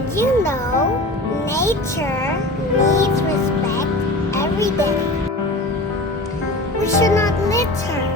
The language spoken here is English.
Did you know nature needs respect every day? We should not litter.